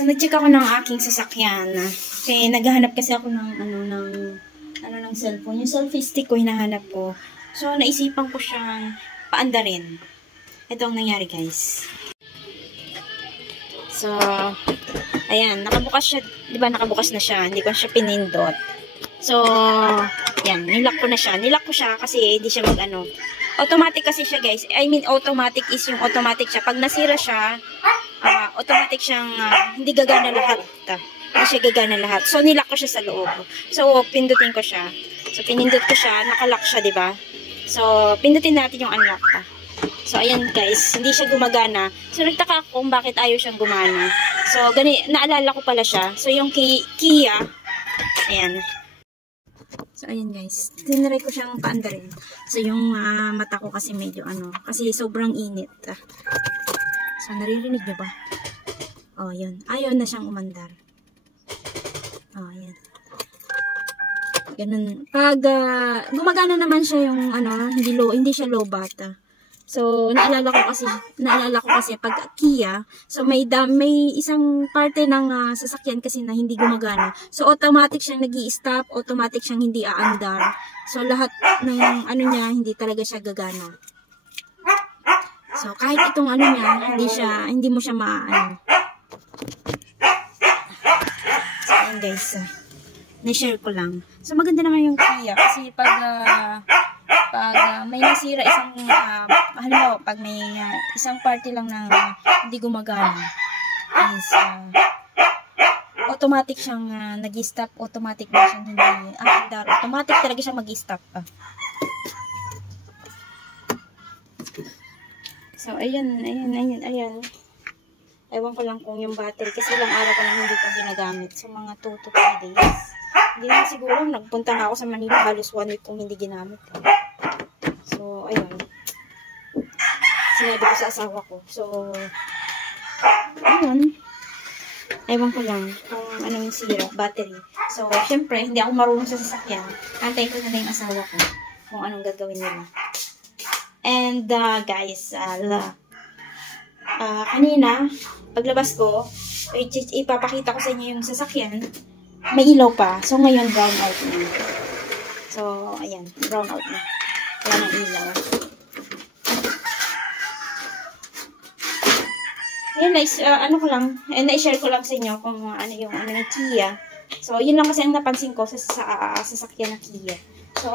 So, nag-check ako ng aking sasakyan. Kasi naghahanap kasi ako ng ng cellphone. Yung selfie stick ko, hinahanap ko. So, naisipan ko siyang paandarin. Ito ang nangyari, guys. So, ayan, nakabukas siya. Diba, nakabukas na siya. Hindi ko siya pinindot. So, yan, nilock ko na siya. Nilock ko siya kasi hindi siya mag-ano. Automatic kasi siya, guys. I mean, automatic is yung automatic siya. Pag nasira siya, automatic siyang hindi gagana lahat. Hindi siya gagana lahat. So, nilock ko siya sa loob. So, pindutin ko siya. So, pinindot ko siya. Nakalock siya, diba? So, pindutin natin yung unlock pa. So, ayan guys. Hindi siya gumagana. So, nagtaka ako kung bakit ayaw siyang gumana. So, naalala ko pala siya. So, yung Kia, ayan. So, ayan guys. Tinry ko siyang paandarin. So, yung mata ko kasi medyo kasi sobrang init. So, naririnig nyo ba? Oh, yun. Ayaw na siyang umandar. Oh, ayan. Ganun. Pag gumagana naman siya yung hindi siya low bat. So, naalala ko kasi pag Kia, so may isang parte ng sasakyan kasi na hindi gumagana. So, automatic siyang nag-i-stop, automatic siyang hindi aandar. So, lahat ng niya, hindi talaga siya gagana. So, kahit itong niya, hindi mo siya So, ayan guys. Na-share ko lang. So, maganda naman yung Kia. Kasi pag may nasira halimbawa, pag may isang party lang na hindi gumagana, is, automatic siyang nag-stop, automatic na siyang hindi aandar. Automatic talaga siyang mag-stop. So, ayan. Ewan ko lang kung yung battery. Kasi ilang araw ko lang hindi ko ginagamit. So, mga 2 to 3 days. Hindi na siguro. Nagpunta na ako sa Manila. Halos 1 week kong hindi ginamit. So, ayun. Sinabi ko sa asawa ko. So, ayun. Ewan ko lang kung ano yung sira. Battery. So, syempre, hindi ako marunong sa sasakyan. Antayin ko na lang yung asawa ko kung anong gagawin nila. And, guys, kanina, paglabas ko, ipapakita ko sa inyo yung sasakyan, may ilaw pa. So, ngayon, brown out na. So, ayan, brown out na. Wala ng ilaw. Ayan, na-share ko lang sa inyo kung ano yung Kia. So, yun lang kasi ang napansin ko sa sasakyan na Kia. So,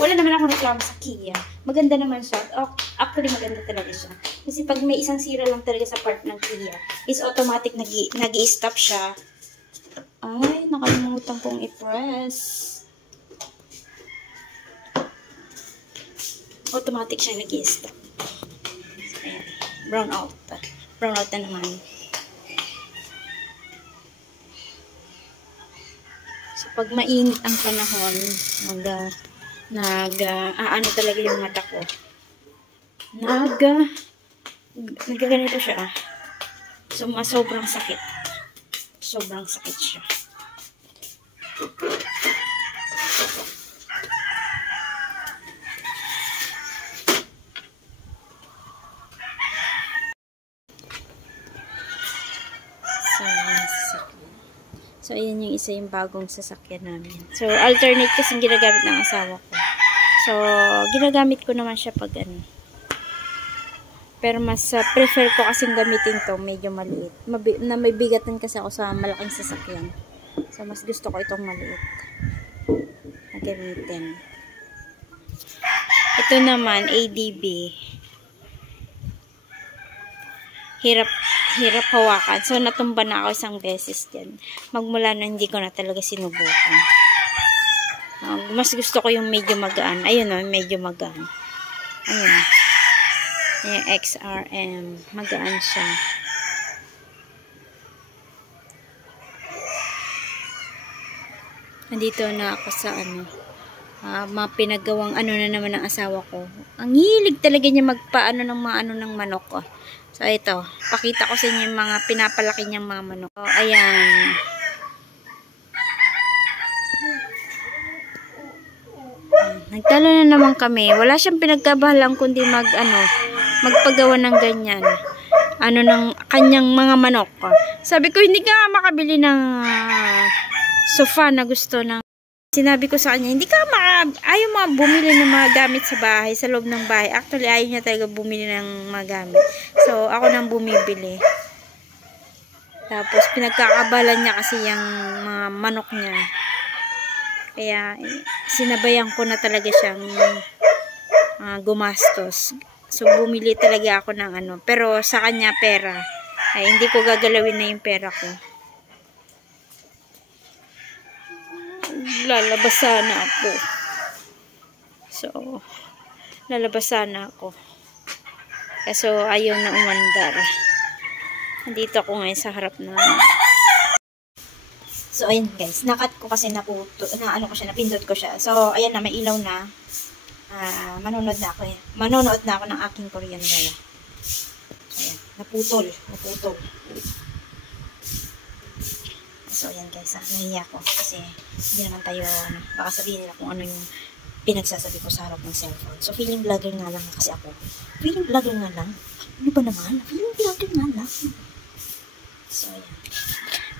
wala naman ako reklamo sa Kia. Maganda naman siya. Actually, maganda talaga siya. Kasi pag may isang sira lang talaga sa part ng Kia, is automatic nag-i-stop siya. Ay, nakalimutan kong i-press. Automatic siya nag-i-stop. So, ayan. Brown out. Brown out na naman. So, pag mainit ang panahon, ano talaga yung mata ko. Nagaganito siya. So, sobrang sakit. Sobrang sakit siya. So, ayan yung isa yung bagong sasakyan namin. So, alternate kasi ginagamit ng asawa ko. So, ginagamit ko naman siya pag pero mas prefer ko kasing gamitin to medyo maliit. May bigatan kasi ako sa malaking sasakyan. So, mas gusto ko itong maliit na gamitin. Ito naman, ADB. Hirap hawakan. So, natumba na ako isang beses dyan. Magmula na hindi ko na talaga sinubukan. Mas gusto ko yung medyo magaan. Ayun o, medyo magaan. Ayun. Yung XRM. Magaan siya. Nandito na ako sa mga pinagawang na naman ng asawa ko. Ang hilig talaga niya magpaano ng mga ng manok. So, ito. Pakita ko sa inyo yung mga pinapalaki niyang mga manok. So, ayan. Nagtalo na naman kami. Wala siyang pinagkabahalang kundi magpagawa ng ganyan. ano ng kanyang mga manok. Sabi ko, hindi ka makabili ng sofa na gusto ng... Sinabi ko sa kanya, hindi ka ayaw mga bumili ng mga gamit sa bahay, sa loob ng bahay. Actually, ayaw niya talaga bumili ng mga gamit. So, ako nang bumibili. Tapos, pinagkakabalan niya kasi yung mga manok niya. Kaya, sinabayan ko na talaga siyang gumastos. So, bumili talaga ako ng ano. Pero, sa kanya, pera. Ay, hindi ko gagalawin na yung pera ko. Lalabas sana ako. So, lalabas sana ako. Kaso, ayaw na umandar. Nandito ako ngayon sa harap na. So, ayun guys. Nakat ko kasi napindot ko siya. So, ayan na, may ilaw na. Manonood na ako eh. Manonood na ako ng aking Korean drama. So, ayan. Naputol. So, ayan guys. Nahiya ko. Kasi, hindi naman tayo, baka sabihin nila kung ano yung pinagsasabi ko sa harap ng cellphone. So, feeling vlogger nga lang kasi ako. Feeling vlogger nga lang? Ano ba naman? Feeling vlogger nga lang. So, ayan.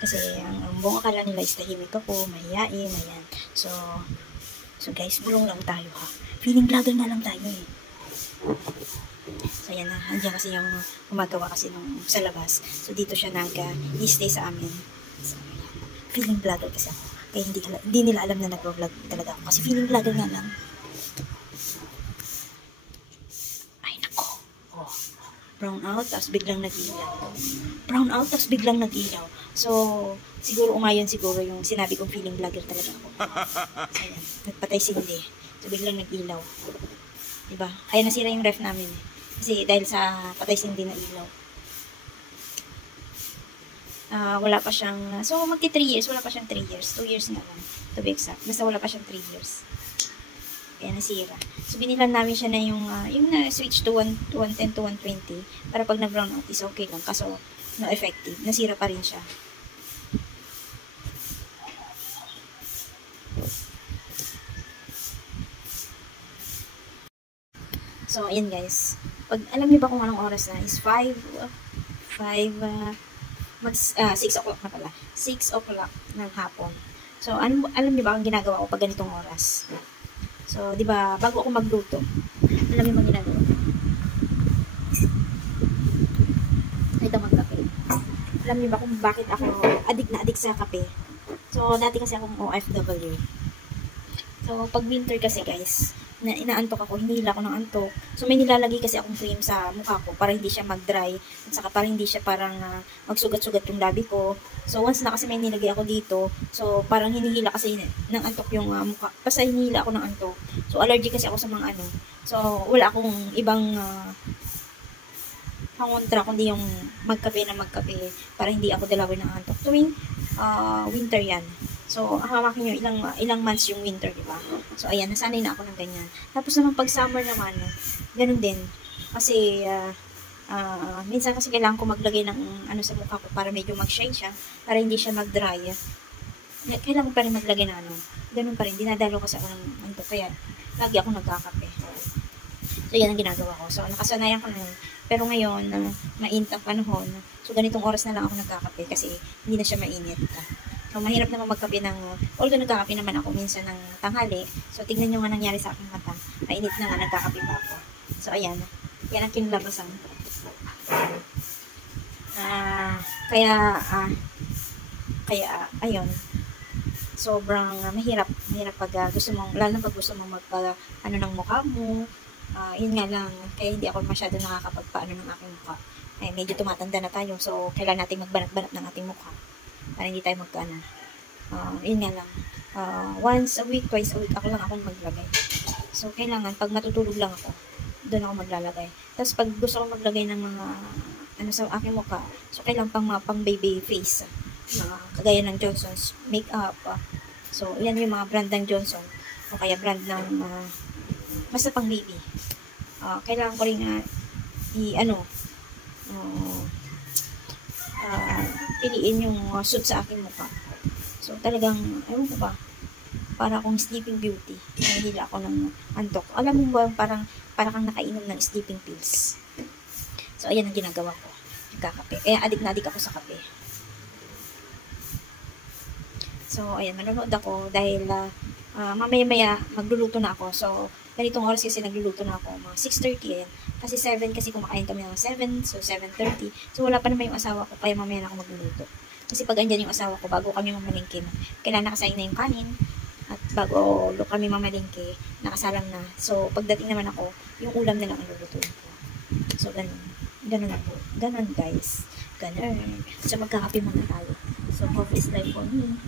Kasi, ang buong akala nila is tahimik ako, mahiyain, ayan. So guys, bulong lang tayo ha. Feeling vlogger nga lang tayo eh. So, ayan na. Andiyan kasi yung gumagawa kasi sa labas. So, dito siya nag-stay sa amin. So, ayan. Feeling vlogger kasi ako. Kaya hindi nila alam na nag-vlog talaga ako. Kasi feeling vlogger nga lang. Ay, nako. Oh. Brown out, tapos biglang nag-ilaw. Brown out, tapos biglang nag-ilaw. So, siguro umayon siguro yung sinabi kong feeling vlogger talaga ako. So, ayan. Nagpatay sindi. So, biglang nag-ilaw. Diba? Kaya nasira yung ref namin. Kasi dahil sa patay sindi na ilaw. Wala pa siyang, so magti 3 years, wala pa siyang 3 years, 2 years nga lang, to be exact, basta wala pa siyang 3 years, kaya nasira. So binilan namin siya na yung na-switch to 110 to 120, para pag na-brown out is okay lang, kaso no effective, nasira pa rin siya. So ayan guys, pag alam niyo ba kung anong oras na, is 6 o'clock na pala. 6 o'clock ng hapon. So, alam niyo ba ang ginagawa ko pag ganitong oras? So, di ba, bago ako magluto, alam niyo ba ginagawa ko? Ito magkape. Alam niyo ba kung bakit ako adik sa kape? So, dati kasi akong OFW. So, pag winter kasi guys, inaantok ako, hinihila ako ng antok. So, may nilalagay kasi akong cream sa mukha ko para hindi siya mag-dry. At saka para hindi siya parang magsugat-sugat yung labi ko. So, once na kasi may nilagay ako dito, so, parang hinihila kasi ng antok yung mukha. Basta hinihila ako ng antok. So, allergic kasi ako sa mga ano. So, wala akong ibang pangontra kundi yung magkape para hindi ako dalawin ng antok. Tuwing winter yan. So, hawakin nyo, ilang months yung winter, di ba? So, ayan, nasanay na ako ng ganyan. Tapos naman, pag summer naman, ganun din. Kasi, minsan kasi kailangan ko maglagay ng ano sa mukha ko para medyo mag-shine siya, para hindi siya mag-dry. Kailangan ko pa rin maglagay na ano. Ganun pa rin, dinadalo kasi ako ng anto. Kaya, lagi ako nagkakape. So, yan ang ginagawa ko. So, nakasanayan ko na yun. Pero ngayon, mainit ang panahon. So, ganitong oras na lang ako nagkakape kasi hindi na siya mainit. So, mahirap naman magkape although nagkakape naman ako minsan ng tanghali. So, tignan nyo nga nangyari sa aking mata. Mainit na nga, nagkakape pa ako. So, ayan. Yan ang kinalabasan. Kaya, ayun. Sobrang mahirap pag gusto mong, lalo na pag gusto mong ano ng mukha mo. Yun nga lang, kaya hindi ako masyado nakakapagpaano ng aking mukha. Ay, medyo tumatanda na tayo. So, kailangan natin magbanat-banat ng ating mukha. Para hindi tayo magkana. Yun nga lang. Once a week, twice a week, ako lang akong maglagay. So, kailangan, pag matutulog lang ako, doon ako maglalagay. Tapos, pag gusto ko maglagay ng mga, ano sa aking mukha, so, kailangan pang baby face. Kagaya ng Johnson's makeup. So, yan yung mga brand ng Johnson. O kaya brand ng, basta pang baby. Kailangan ko rin, piliin yung suit sa aking mukha. So, talagang, ewan ko ba, para akong sleeping beauty. Nahihila ako ng antok. Alam mo ba, parang kang nakainom ng sleeping pills. So, ayan ang ginagawa ko. kakape. Kaya adik na adik ako sa kape. So, ayan, manonood ako dahil mamaya-maya magluluto na ako. So, ganitong oras kasi nagluluto na ako, mga 6:30, ayan. Kasi 7 kasi kumakain kami ng 7, so 7:30. So, wala pa naman yung asawa ko, kaya mamaya na ako magluluto. Kasi pag andyan yung asawa ko, bago kami mamalingke, kailangan nakasain na yung kanin. At bago kami mamalingke, nakasalang na. So, pagdating naman ako, yung ulam na lang ang lulutuin ko. So, ganun. Ganun po. Ganun, guys. Ganun. So, magkakape muna tayo. So, coffee is life for me.